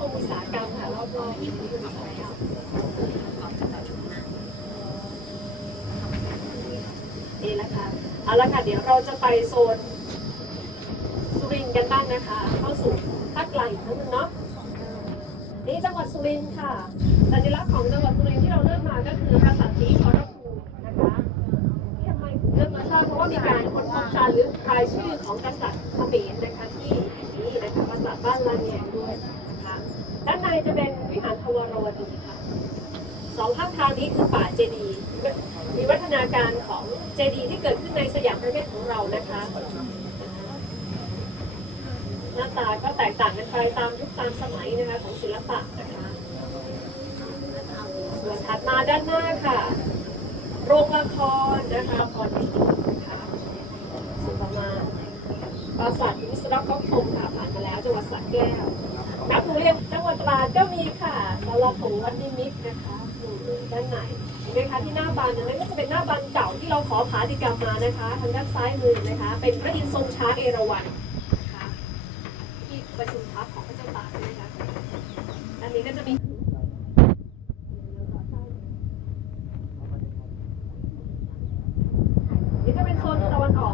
คมอุตสาหกรรมค่ะรอบๆที่นิคมอุตสาหกรรมนี่แหละค่ะเอาละค่ะเดี๋ยวเราจะไปโซนสุรินทร์กันบ้างนะคะเข้าสู่ภาคกลางอีกครั้งนึงเนาะนี่จังหวัดสุรินทร์ค่ะสัญลักษณ์ของจังหวัดสุรินทร์ที่เราเริ่มมาก็คือปราสาทสีขอรภูนะคะที่ทำไมเลือกมาทราบเพราะว่ามีการค้นพบจารึกรายชื่อของกษัตริย์เขมรนะคะที่นี่นะคะ ปราสาทบ้านลานแยงด้วยนะคะด้านในจะเป็นวิหารทวารวดีค่ะสองข้างทางนี้คือป่าเจดีย์มีวัฒนาการของเจดีย์ที่เกิดขึ้นในสยามประเทศของเรานะคะหน้าตาก็แตกต่างกันไปตามยุคตามสมัยนะคะของศิลปะนะคะส่วนถัดมาด้านหน้าค่ะโรงละครนะคะละครพิจิตรนะคะส่วนต่อมาปราสาทวิศวกรคมค่ะผ่านมาแล้วจังหวัด สักแก้วนักเรียนจังหวัดตราก็มีค่ะสารบของวัดนิมิตนะคะอยู่ด้านในเห็นไหมคะที่หน้าบานนั้นก็จะเป็นหน้าบานเก่าที่เราขอผาติกรรมมานะคะ ทางด้านซ้ายมือนะคะ เป็นพระอินทรงช้าเอราวัณนะคะที่ประชุมทัพของพระเจ้าตากนะคะอันนี้ก็จะมีนี่จะเป็นโซนตะวันออก